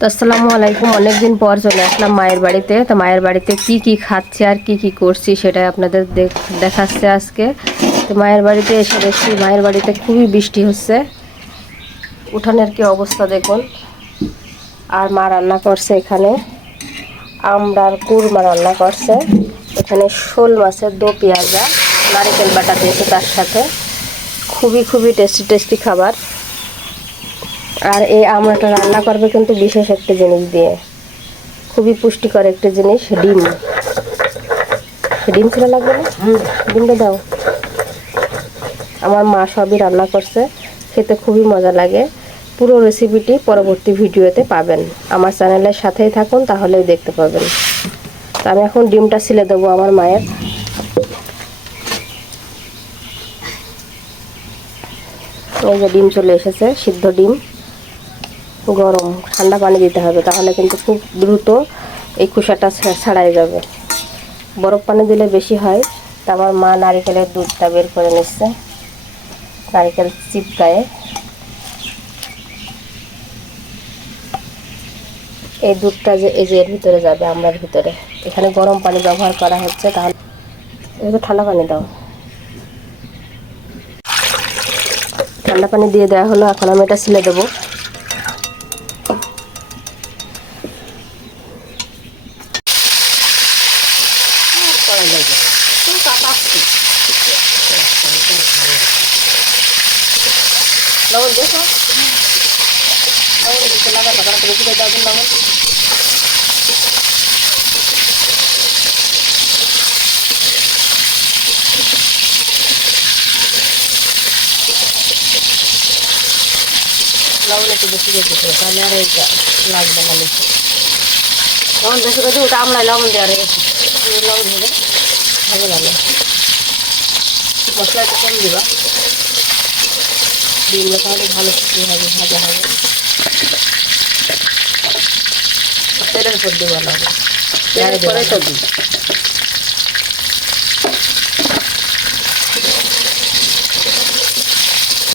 তো আসসালামু আলাইকুম। অনেকদিন পর চলে আসলাম মায়ের বাড়িতে। তো মায়ের বাড়িতে কি খাচ্ছি আর কি করছি সেটাই আপনাদের দেখাচ্ছে আজকে। তো মায়ের বাড়িতে এসে দেখছি মায়ের বাড়িতে খুবই বৃষ্টি হচ্ছে। উঠানের কি অবস্থা দেখুন। আর মা রান্না করছে এখানে আমড়ার কুরমা রান্না করছে। এখানে শোল মাছের দো পেঁয়াজা নারকেল বাটা দিয়েছে তার সাথে। খুবই টেস্টি খাবার। আর এই আমড়াটা রান্না করবে কিন্তু বিশেষ একটা জিনিস দিয়ে, খুবই পুষ্টিকর একটা জিনিস, ডিম। ডিম ছিল লাগবে না? ডিমটা দাও। আমার মা সবই রান্না করছে, খেতে খুবই মজা লাগে। পুরো রেসিপিটি পরবর্তী ভিডিওতে পাবেন। আমার চ্যানেলের সাথেই থাকুন, তাহলেই দেখতে পাবেন। তো আমি এখন ডিমটা ছিলে দেবো আমার মায়ের। এই যে ডিম চলে এসেছে, সিদ্ধ ডিম। গরম ঠান্ডা পানি দিতে হবে, তাহলে কিন্তু খুব দ্রুত এই খোসাটা ছাড়াই যাবে। বরফ পানি দিলে বেশি হয়। তা আমার মা নারকেলের দুধটা বের করে নিচ্ছে, নারকেল চিপকায়ে। এই দুধটা যে এই যে এর ভিতরে যাবে, আমড়ার ভিতরে। এখানে গরম পানি ব্যবহার করা হচ্ছে, তাহলে এবার ঠান্ডা পানি দাও। ঠান্ডা পানি দিয়ে দেওয়া হলো। এখন আমি এটা ছিলে দেবো। লবণ দেখো, লবণ দিতে লাগার কথা বেশি করে দাও লবণ। লবণ একটু বেশি করে দিতে, তাহলে আর এইটা লাগবে না বেশি। লবণ বেশি করে দিই, ওটা আমড়ায় লবণ দেওয়া রয়েছে। লবণ দিলে ভালো লাগে। মশলা একটু কম দিবা, ডিমটা তাহলে ভালো হবে, ভাজা হবে। তেলের উপর দিবা, লাগে পরে তো দিই।